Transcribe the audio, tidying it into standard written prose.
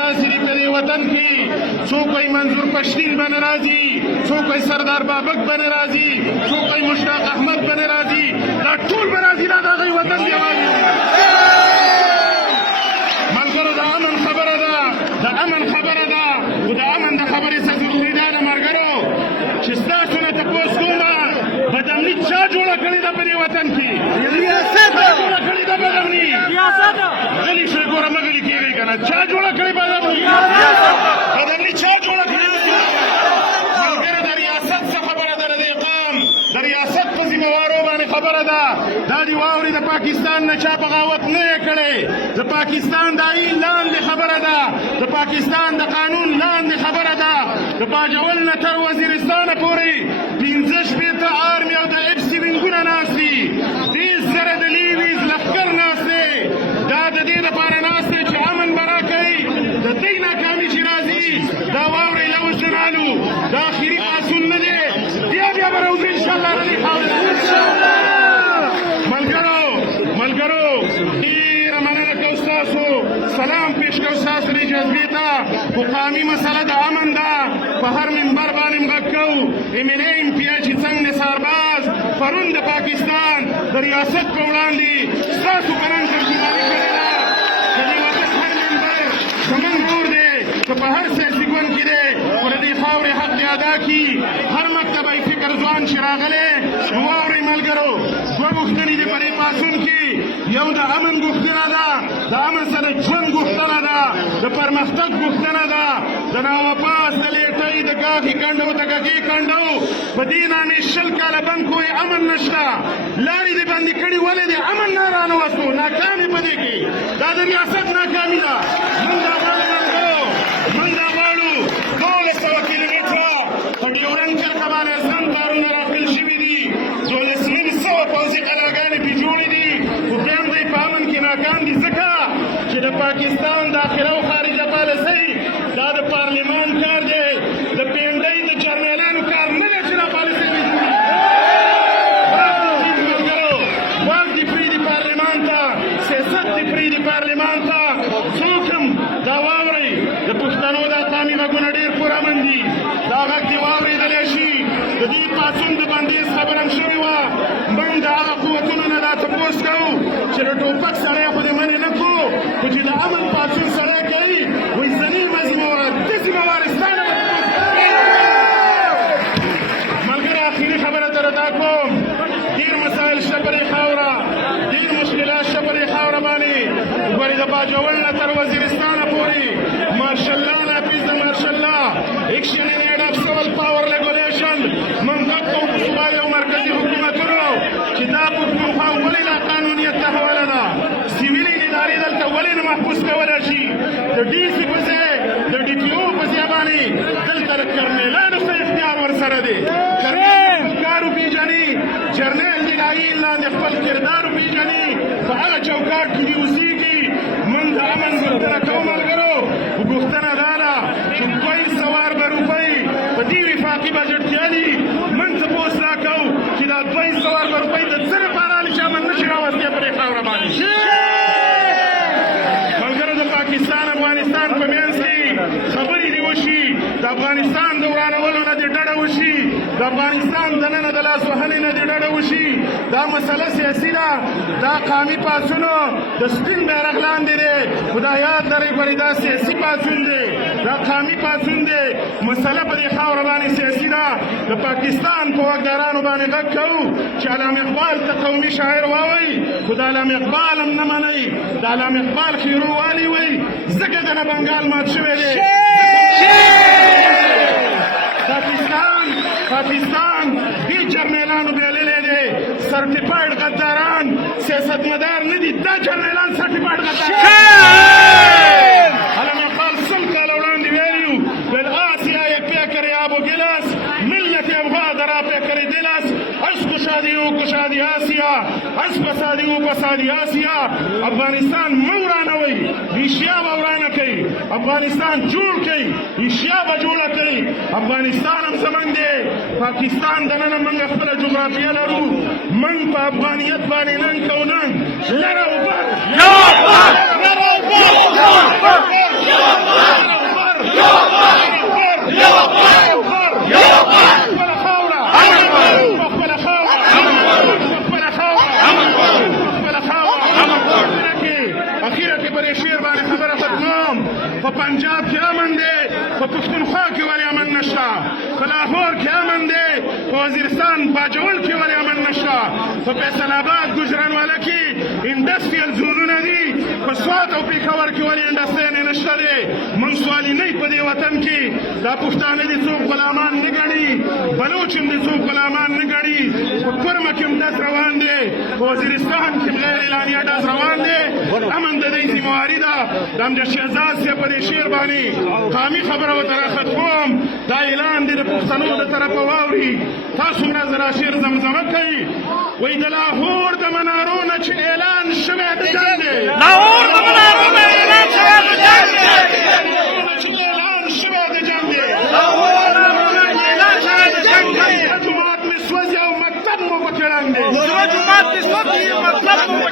داسې په دې وطن کې څوک وایي منظور پښتین به نه راځي، څوک وایي سردار بابک به نه راځي، څوک وایي مشتاق احمد به نه راځي. دا ټول به راځي، دا د هغوی وطن دی. ملګرو د امن خبره ده، د امن خبره ده، خو د امن د خبرې څه ضروري ده د ملګرو چې ستاسو نه تپوس کومه بدامني چا جوړه کړې ده په دې وطن کې؟ چا جوړه کړې ده بدامني؟ غلي شئ ګوره مه غلي کېږئ که نه. چا جوړه کړې بدامني؟ بدامني چا جوړه کړې ده؟ ملګرو د ریاست څه خبره ده؟ د دې قام د ریاست په ذمهوارو باندې خبره ده. دا دې واوري د پاکستان نه چا بغاوت نه یې کړی. د پاکستان د آیین لاندې خبره ده، د پاکستان د قانون لاندې خبره ده. د باجول نه تر وزیرستانه پورې 15 آرمي او د اف سی وینګونه ناست دي. 30 زره د لیویز لښکر ناست دی. دا د دې دپاره ناست دی چې امن به راکوي. د دې ناکامي چې راځي دا واورئ له اوس جنالو دا آخري پاڅون نه دی. بیا به راوځو انشاءالله د دې خاورې نه. ملګرو ډېره مننه کوو ستاسو، سلام پیش کوو ستاسو دې جذبې ته. خو قامي مسله د امن ده. په هر منبر باندې م غږ کوو MNA چې څنګ نثارباز پرون د پاکستان د ریاست په وړاندې ستاسو په نن ترجماني کړې ده. د دې وطن هر منبر زموږ ورور دی، که په هر سیاسي ګوند کې دی، خو د دې خاورې حق دې ادا کړي. هر مکتبه فکر ځوان چې راغلی نو واورئ ملګرو، دوه غوښتنې دي په دې پاڅون کې. یو د امن غوښتنه ده، د امن سره ژوند غوښتنه ده، د پرمختګ غوښتنه ده. د ناواپاس د لیټۍ د ګاښې کنډو د ګګې کنډو په دې نامې 20 کاله بند کوی امن نشته. لارې دې بندې کړي، ولې دې امن نه رانوستو؟ ناکامې په دې کې دا د ریاست ناکامي ده. موږ دا غواړو ملګرو، موږ دا غواړو 1200 کیلومتره په ډیورنډ کرښه باندې ځان تارونه راخپل شوي دي. 12,000 پوځي قلاګانې پرې جوړې دي، خو بیا هم دوی په امن کې ناکام دي، ځکه چې د پاکستان داخله او خارجه پالیسۍ دا د پارلمان کار دی. د پینډۍ د جرنیلانو کار نه دی چې دا پالیسۍ به جوړي. ملګرو واک دې پرېږدي پارلمان ته، سیاست دې پرېږدي پارلمان ته. څوک هم دا واورئ، د پښتنو دا قامي غږونه ډېر پرامن دي. دا غږ دې واورېدلی شي. د دې پاڅون د بندیز خبره هم شوې وه. موږ د هغه قوتونو نه دا تپوس کوو چې د ټوپک سړی خو دې منې نه کړو، خو چې د امن پاڅون سړی کوي وایي زنیل به ذمهوارستانه به تپوس کوي. ملګرو آخري خبره در ادا کوم. ډېر مسایل شته په دې خاوره، ډېر مشکلات شته په دې خاوره باندې. ګورې د باجوړ نه تر وزیرستانه پورې ماشاءالله نافظ د ماشاءالله ایکشن ان ایډ اف سیول پاور ریګولیشن موږ غږ کوو په صوباوي او مرکزي حکومتونو چې دا پښتونخوا ولې لا قانونیت ته حواله ده. سیویلي ادارې دلته ولې نه محفوظ کولی شي؟ د DC په ځای د DPO په ځای باندې دلته د کرنیلانو څه اختیار ورسره دی. کرنیل کار وپېژني، جرنیل دې د آیین لاندې خپل کردار وپېژني، په هغه چوکاټ کې دې اوسېږي. موږ د امن غوښتنه کوو ملګرو. غوښتنه دا ده چې 200 روپۍ په دې وفاقي بجټ کې دي. موږ تپوس دا کوو چې دا 200 روپۍ د څه لپاره دي چې امن نشي راوستی په دې خاوره باندې. ملګرو د پاکستان افغانستان په منځ کې خبرې دې وشي، د افغانستان د ورانولو نه دې ډډه وشي، د افغانستان دننه د لاس وهنې نه دې ډډه وشي. دا مسله سیاسي ده، دا قامي پاڅون د سپین بیرغ لاندې دی. خو دا یاد لرئ ګورې دا سیاسي پاڅون دی، دا قامي پاڅون دی. مسله په دې خاوره باندې سیاسي ده. د پاکستان په واکدارانو باندې غږ کوو چې علامه اقبال ته قومي شاعر واوئ، خو د علامه اقبال هم نه منئ. د علامه اقبال خیرو والي وئ، ځکه د نه بنګال مات شوی دی. پاکستان دې جرنیلانو بللی دی سرټیفاید غداران، سیاستمدار نه دي. دا جرنیلان سرټیفاید غداران. علامه اقبال 100 کاله وړاندې ویلي وو بالآسیا یک پیکر آب و گلاس ملت افغان در پیکر دلاس از کشادی و کشادی آسیا از فسادی و فسادی آسیا. افغانستان مورانوي ریشیا ورانه کوي، افغانستان جوړ کوي ریشیا به جوړه کوي. افغانستان هم زمونږ دی. پاکستان دننه موږ خپله جغرافیه لرو. موږ په افغانیت باندې ننګ کوو. ننګ لر او بر په پنجاب کې امن دی، په پښتونخوا کې ولې امن نشته؟ په لاهور کې امن دی، په وزیرستان باجوړ کې ولې امن نشته؟ په فیصل آباد ګوجرانواله کې انډسټریل زونونه دي، په سوات او پېښور کې ولې انډسټري نشته دی؟ موږ سوالي نه په دې وطن کې دا پښتانه دي څوک غلامان نه ګڼي، بلوچ هم دي څوک غلامان نه ګڼي، په کرمه کې هم ډز روان دی، په وزیرستان کې هم غیر اعلانیه ډز روان دی. امن د دې ذمہواري ده. د امجد شهزاد صاحب په دې شعر باندې قامي خبره ورته راختموم. دا اعلان دی د پښتنو د طرفه واوري. تاسو مرز را شعر زمزمه کوي، وایي د لاهور د منارو نه چې اعلان شوی د جنګ دی، لاهور د منارو نه اعلان شوی د جنګ دی، چې اعلان شوی د جنګ دی، لاهور د منارو نه اعلان شوی د جنګ دی. جماعت مې سوځي او مکتب مو پکې ړنګ دی، جماعت مې سوځي او مکتب مو